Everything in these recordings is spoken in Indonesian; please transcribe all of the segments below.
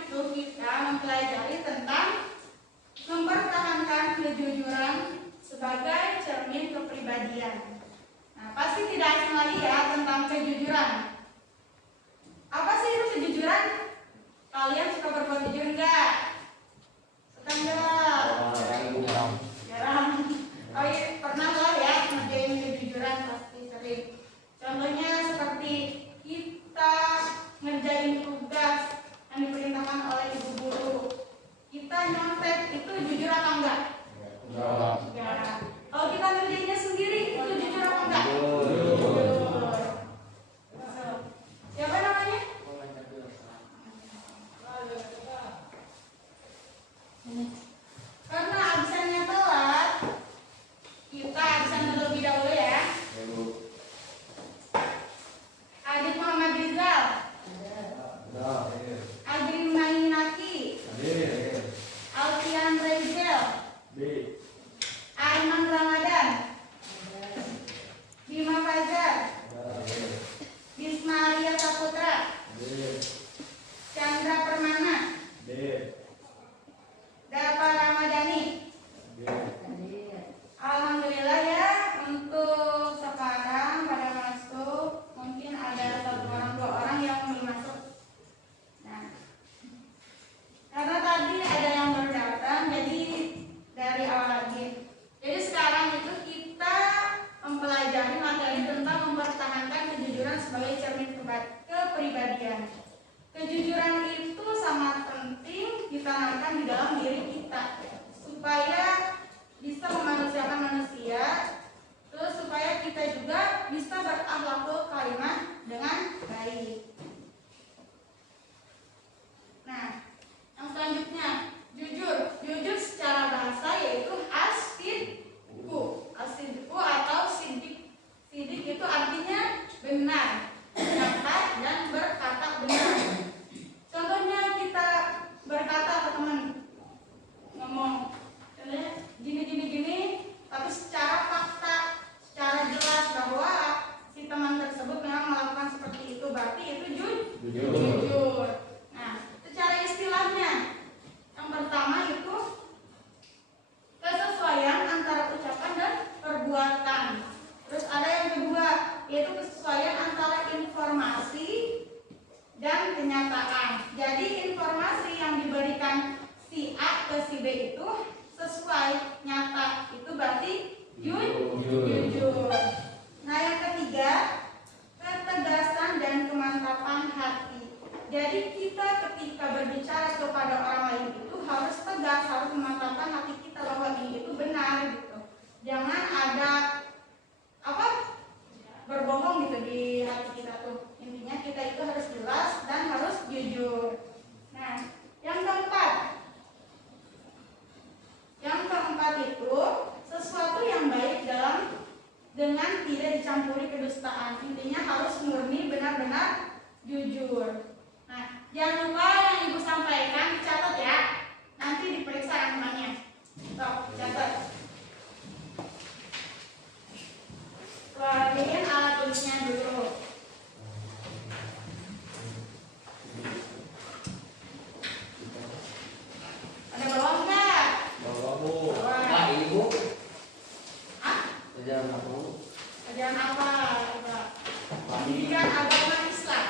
itu kita mempelajari tentang mempertahankan kejujuran sebagai cermin kepribadian. Nah, pasti tidak asing lagi ya tentang kejujuran. Apa sih itu kejujuran? Kalian suka berbuat jujur enggak? Suka enggak? Jarang. Oh iya, pernah lah ya ngerjain kejujuran, pasti sering. Contohnya seperti kita ngerjain tugas yang diperintahkan oleh ibu guru. Kita nyontek, itu jujur atau enggak? Enggak. Kalau kita ngerjainnya sendiri, itu jujur atau enggak? Jujur. Siapa namanya? Karena absennya telat, kita absen terlebih dahulu ya. Adit Muhammad Rizal, Adrin Mainaki, Alfian Rezel, Arman Ramadan, Bima Fajar, Bisma Arya Saputra, Chandra Permana, Dapa Ramadhani. Alhamdulillah ya, untuk sekarang pada masuk mungkin ada 1 orang 2 orang yang belum masuk. Nah, karena tadi ada yang baru datang, jadi dari awal lagi. Jadi sekarang itu kita mempelajari materi tentang mempertahankan kejujuran sebagai cermin kepribadian. Kejujuran itu sangat penting ditanamkan di dalam diri kita supaya bisa memanusiakan manusia, terus supaya kita juga bisa berakhlakul karimah dengan baik. Nah, yang selanjutnya jujur secara bahasa yaitu as-sidqu atau sidik. Sidik itu artinya benar, nyata dan berkata benar. Contohnya kita berkata ke teman, ngomong contohnya gini, tapi secara fakta, secara jelas bahwa si teman tersebut memang melakukan seperti itu, berarti itu jujur. Nah, secara istilahnya, yang pertama itu kesesuaian antara ucapan dan perbuatan. Terus ada yang kedua, yaitu kesesuaian antara informasi dan kenyataan. Jadi informasi yang diberikan si A ke si B itu sesuai, nyata, itu berarti jujur. Nah, yang ketiga, ketegasan dan kemantapan hati. Jadi kita ketika berbicara kepada orang lain itu harus tegas, harus memantapkan hati kita bahwa ini itu benar gitu. Jangan ada berbohong gitu di hati kita tuh. Intinya kita itu harus jelas dan harus jujur. Nah, yang keempat itu sesuatu yang baik dengan tidak dicampuri kedustaan. Intinya harus murni, benar-benar jujur. Nah, jangan lupa yang ibu sampaikan dicatat ya. Nanti diperiksa rangkumannya. Catat. Keluarin alat tulisnya dulu. Ada bawa enggak? Bawa Bu. Bawa. Ibu. Ajaran apa? Coba. Pendidikan Pendidikan agama Islam.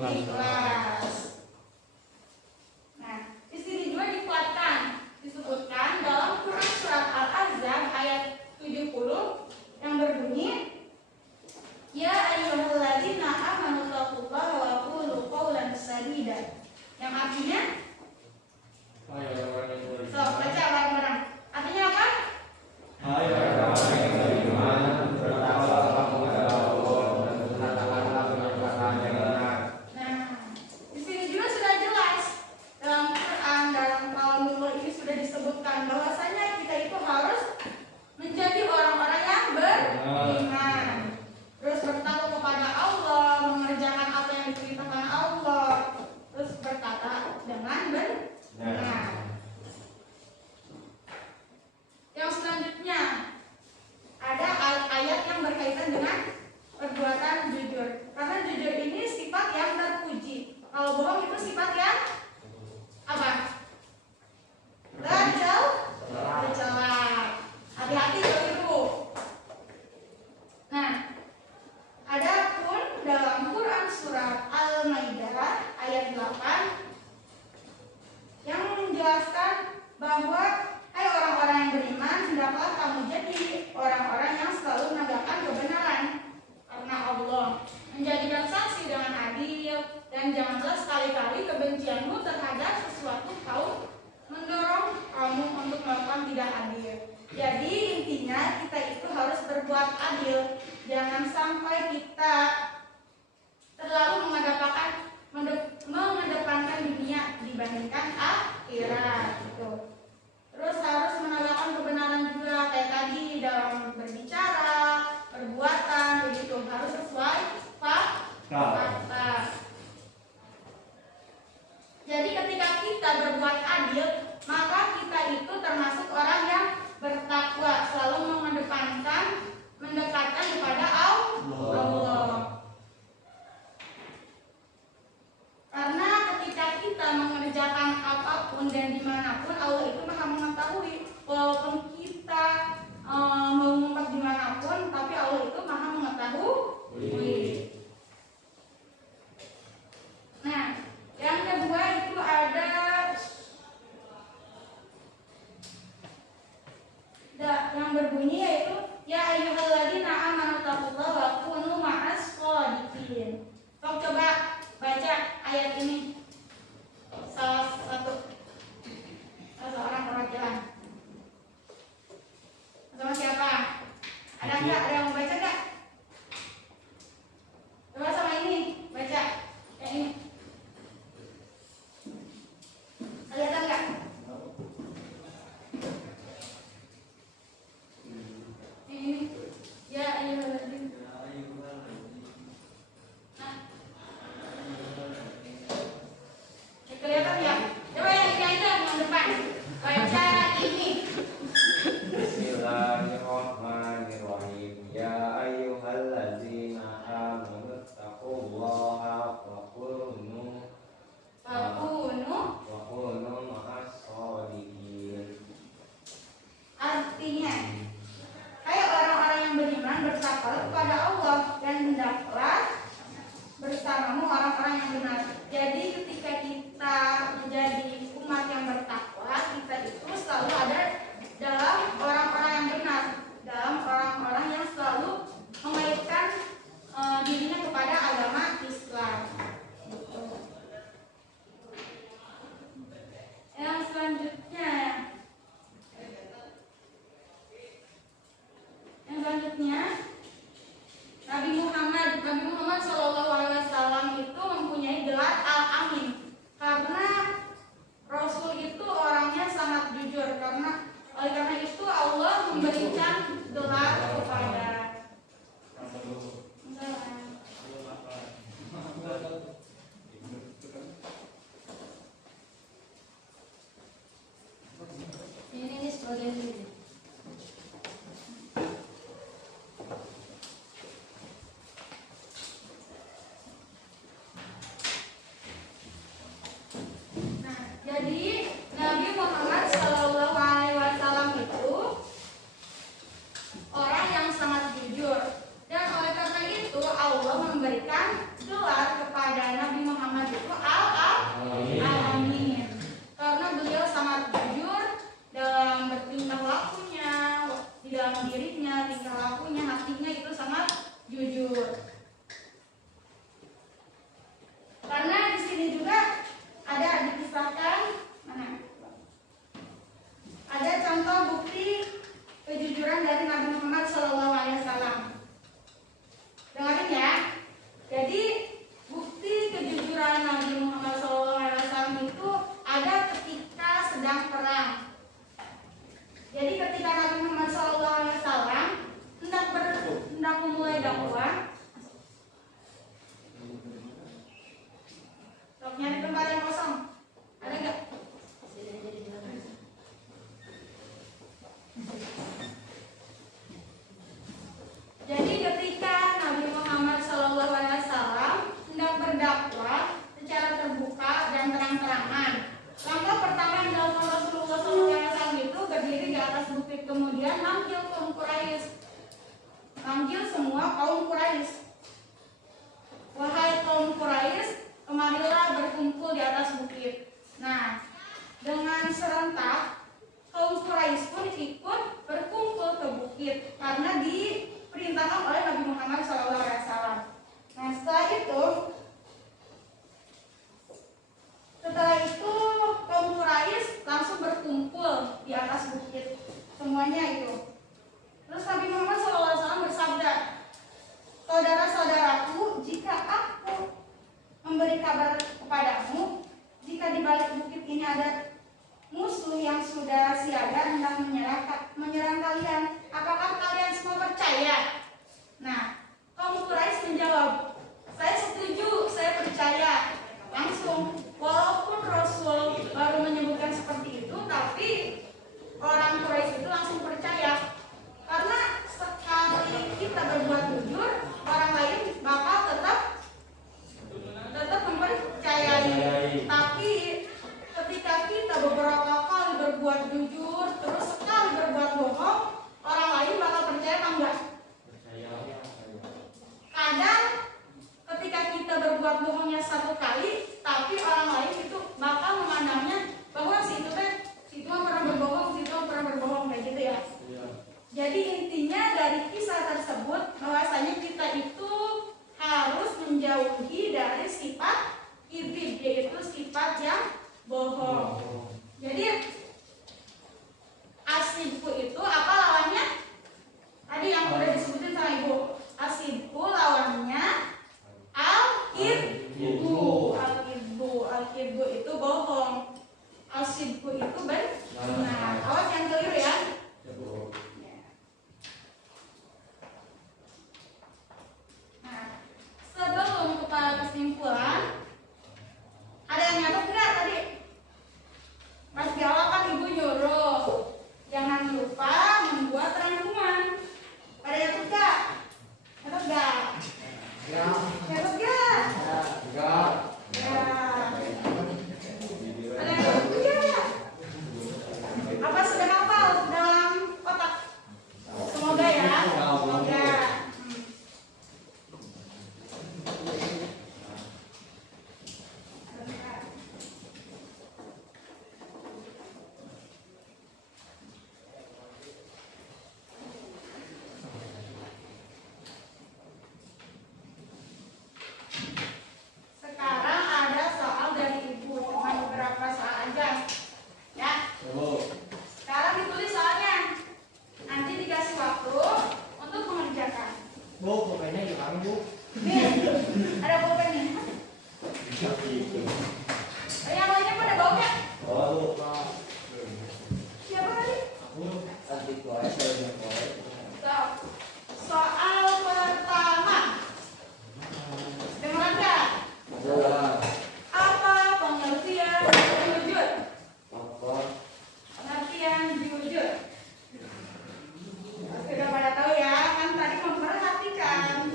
ikhlas. Nah, di sini juga dikuatkan, disebutkan dalam Quran surat Al-Ahzab ayat 70 yang berbunyi, ya ayyuhalladzina amanu taqullaha wa qulu qawlan sadida. Yang artinya, so, baca bareng-bareng. Artinya apa? Bahwasanya kita itu harus menjadi orang-orang yang beriman, terus bertakwa kepada Allah, mengerjakan apa yang diperintahkan Allah, terus berkata dengan benar. Yang selanjutnya ada ayat yang berkaitan dengan perbuatan jujur, karena jujur ini sifat yang terpuji. Kalau bohong itu sifat yang apa? Tercela. Hati-hati keliru. Nah, adapun dalam Quran surat Al-Maidah ayat 8 yang menjelaskan bahwa hai orang-orang yang beriman, hendaklah kamu jadi orang-orang yang selalu menegakkan kebenaran karena Allah, menjadikan saksi dengan adil, dan janganlah sekali-kali kebencianmu terhadap sesuatu kaum mendorong kamu untuk melakukan tidak adil. Jadi intinya kita itu harus berbuat adil. Jangan sampai kita terlalu mengedepankan dunia dibandingkan akhirat gitu. Terus harus menegakkan kebenaran juga kayak tadi dalam berbicara, perbuatan begitu harus sesuai fakta. Jadi ketika kita berbuat adil, maka kita itu termasuk orang yang bertakwa, selalu mendekatkan kepada Allah. Karena ketika kita mengerjakan apapun dan dimanapun, Allah itu maha mengetahui. Walaupun kita mengumpat dimanapun, tapi Allah itu maha mengetahui. Nah, yang kedua itu ada yang berbunyi yaitu ya ayyuhalladzina amanu taqullaha wa kunu ma'as shodiqin. Coba baca ayat ini. Salah seorang perwakilan. Sama siapa? Ada enggak? Ada yang mau baca enggak? Coba sama ini, baca. Yang ini. Kelihatan enggak? Ini. Ya ayyuhalladzina. Nah. Kelihatan ya? Coba yang ini aja yang depan. Baca ini. Bismillahirrahmanirrahim. Ya ayyuhalladzina amanu taqullaha wa kunu ma'as shodiqin. Artinya, hai orang-orang yang beriman, bertakwa kepada Allah dan hendaklah bersamamu orang-orang yang benar. Jadi ketika kita menjadi umat yang bertakwa, kita itu selalu ada dalam orang-orang yang benar, dalam orang-orang yang selalu mengaitkan dirinya kepada agama Islam. Yang selanjutnya Nabi Muhammad SAW itu mempunyai gelar Al-Amin karena Rasul itu orangnya sangat jujur. Oleh karena itu Allah memberikan gelar kepada ini sebagai ini. Jadi Nabi Muhammad SAW itu orang yang sangat jujur, dan oleh karena itu Allah memberikan gelar kepada Nabi Muhammad tingkah lakunya, hatinya itu sangat jujur. Karena di sini juga ada dikisahkan, ada contoh bukti kejujuran dari Nabi Muhammad SAW. Dengarin ya. Jadi bukti kejujuran Nabi Muhammad SAW itu ada ketika sedang perang. Jadi ketika Nabi Muhammad SAW hendak memulai dakwah, nyari tempat yang kosong, ada nggak? Jadi ketika Nabi Muhammad SAW hendak berdakwah secara terbuka dan terang-terangan, langkah pertama yang dilakukan Rasulullah SAW itu berdiri di atas bukit, kemudian manggil kaum Quraisy, manggil semua kaum Quraisy. Wahai kaum Quraisy, kemarilah berkumpul di atas bukit. Nah, dengan serentak kaum Quraisy pun ikut berkumpul ke bukit karena diperintahkan oleh Nabi Muhammad SAW. Nah, setelah itu kaum Quraisy langsung berkumpul di atas bukit semuanya itu. Terus Nabi Muhammad SAW bersabda, saudara-saudaraku, jika aku memberi kabar kepadamu, jika di balik bukit ini ada musuh yang sudah siaga hendak menyerang kalian, apakah kalian semua percaya? Nah, kaum Quraisy menjawab, saya setuju, saya percaya. Langsung, walaupun Rasul baru menyebutkan seperti itu, tapi orang Quraisy itu langsung percaya. Karena sekali kita berbuat jujur, orang lain bakal tetap mempercayai. Tapi ketika kita beberapa kali berbuat jujur, terus sekali berbuat bohong, orang lain bakal percaya apa enggak? Kadang ketika kita berbuat bohongnya satu kali, tapi orang lain itu bakal memandangnya bahwa si itu pernah berbohong kayak gitu ya. Jadi intinya dari kisah tersebut bahwasanya kita itu harus menjauhi dari sifat kibir, yaitu sifat yang bohong. Jadi asidku itu apa lawannya? Tadi yang udah disebutin sama Ibu. Asidku lawannya al-kidbu. Al-kidbu itu bohong. Asidku itu benar. Awas yang keliru ya. Sebelum kepada kesimpulan, ada yang nyatet nggak tadi? Pas di awal kan Ibu nyuruh jangan lupa membuat rangkuman. Ada yang nyatet nggak? Nyatet nggak? Nyatet nggak? Enggak. Ya. Ada yang nyatet nggak? Apa sudah hafal dalam kotak? Semoga ya. Semoga. Sekarang ada soal dari Ibu, cuma beberapa soal aja. Ya. Sekarang ditulis soalnya. Nanti dikasih waktu untuk mengerjakan. Bu, pokoknya gimana Bu? Nih, ada pulpennya. Yang lainnya pada bawa nggak? Siapa tadi? Soal pertama. Dengar nggak? Apa pengertian jujur? Pengertian jujur. Sudah pada tahu ya, kan tadi memperhatikan.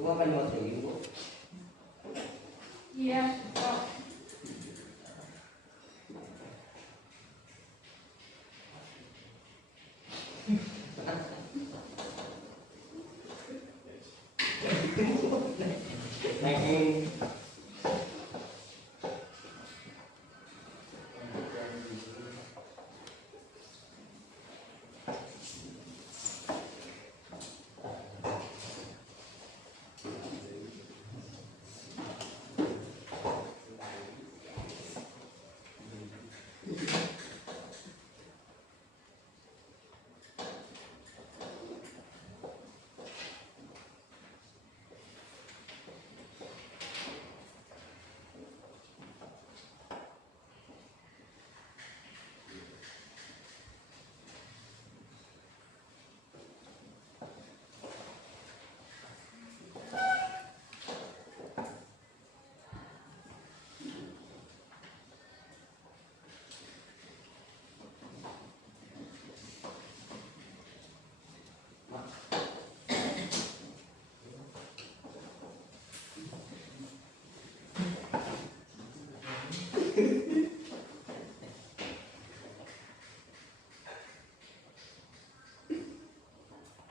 Cuma kan matiin Bu. Iya. Oh. Naikin.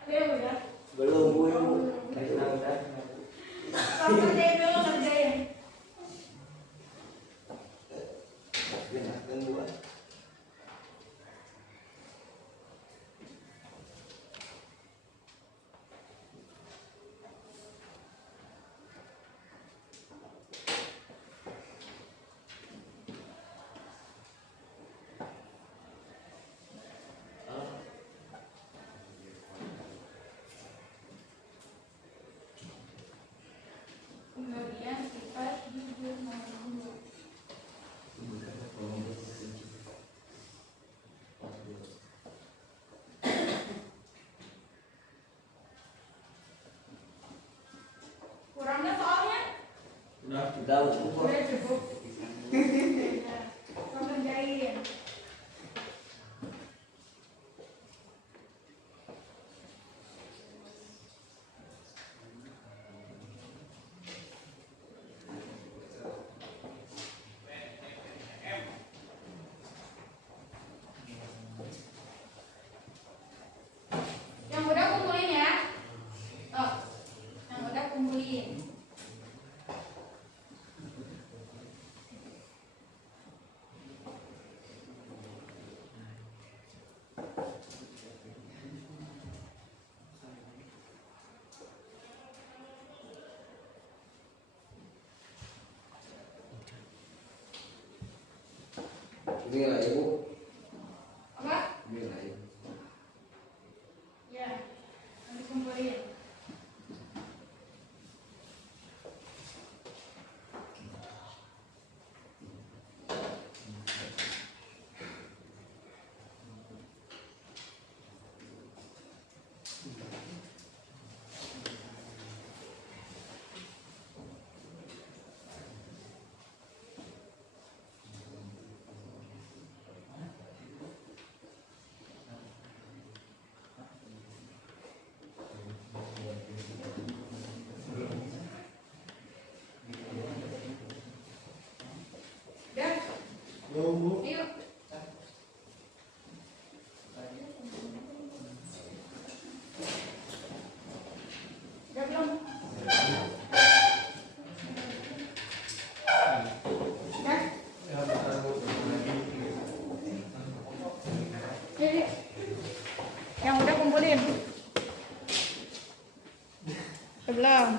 Dia udah. Belum Bu. Udah. Kamu kerjain dulu, kerjain. Enakan dua. Kemudian kita jujur mau dulu. Kurangnya soalnya? Sudah cukup. Udah cukup. Ya, kamu kerjain. Yang udah kumpulin ya. Oh, yang udah kumpulin. Ini lah ya Bu. Apa? Ini lah ya. Ya, harus kumpulin. Udah, Belum Bu. yuk. Udah belum? Udah? Jadi, yang udah kumpulin. Belum.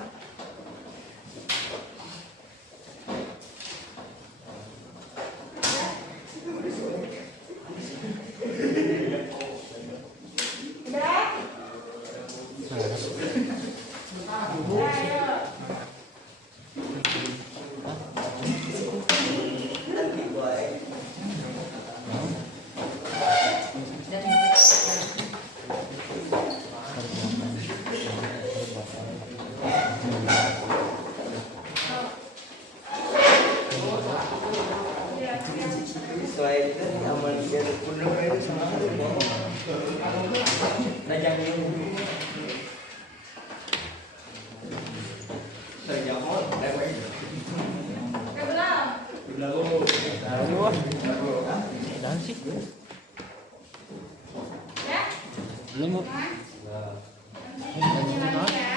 Udah? Udah, ayo. Nanti baik. Iya, iya. Selain itu aman dia penuh itu sama najang ini. Belum. Nah, Nah, nanti lagi ya.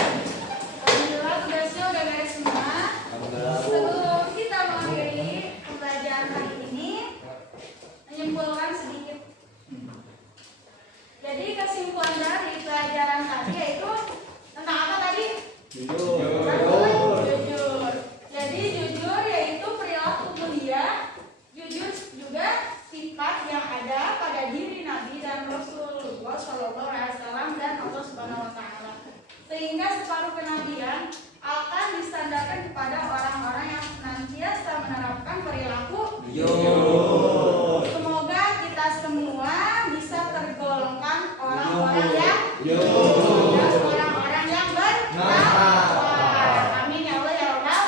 Alhamdulillah tugasnya udah beres semua. Sebelum kita mengakhiri pembelajaran hari ini, menyimpulkan sedikit. Jadi kesimpulan dari pelajaran tadi yaitu tentang apa tadi? Jujur. Jadi jujur yaitu perilaku mulia, jujur juga sifat yang ada pada diri Nabi dan Rasulullah SAW dan Allah Subhanahu Wa Taala. Sehingga separuh kenabian akan disandarkan kepada orang-orang yang senantiasa menerapkan perilaku jujur. Semoga kita semua bisa tergolongkan orang-orang yang jujur dan orang-orang yang bertakwa. Amin ya Allah ya Rabbal.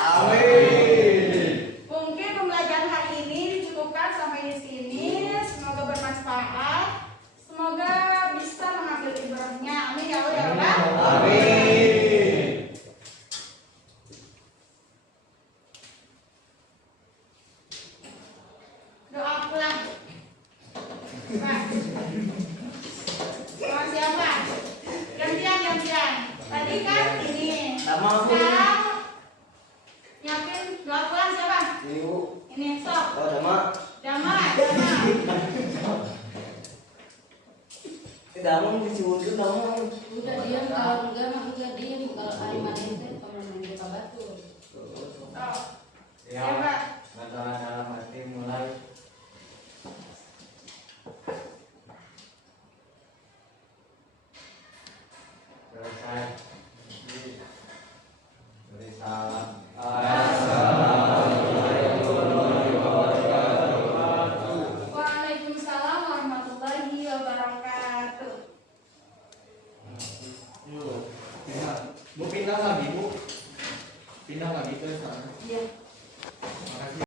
Mungkin pembelajaran hari ini dicukupkan sampai di sini. Semoga bermanfaat. Semoga bisa mengambil ibrahnya. Amin ya Allah ya Rabbal. Doa pulang. Pak. Sama siapa? Gantian. Tadi kan ini. Sekarang nyiapin doa pulang siapa? Ini sok. Dama. Udah diam, kalau enggak mah enggak diam. Kalau hari mana itu kalau main buka batu. Oh. Siapa? Masalah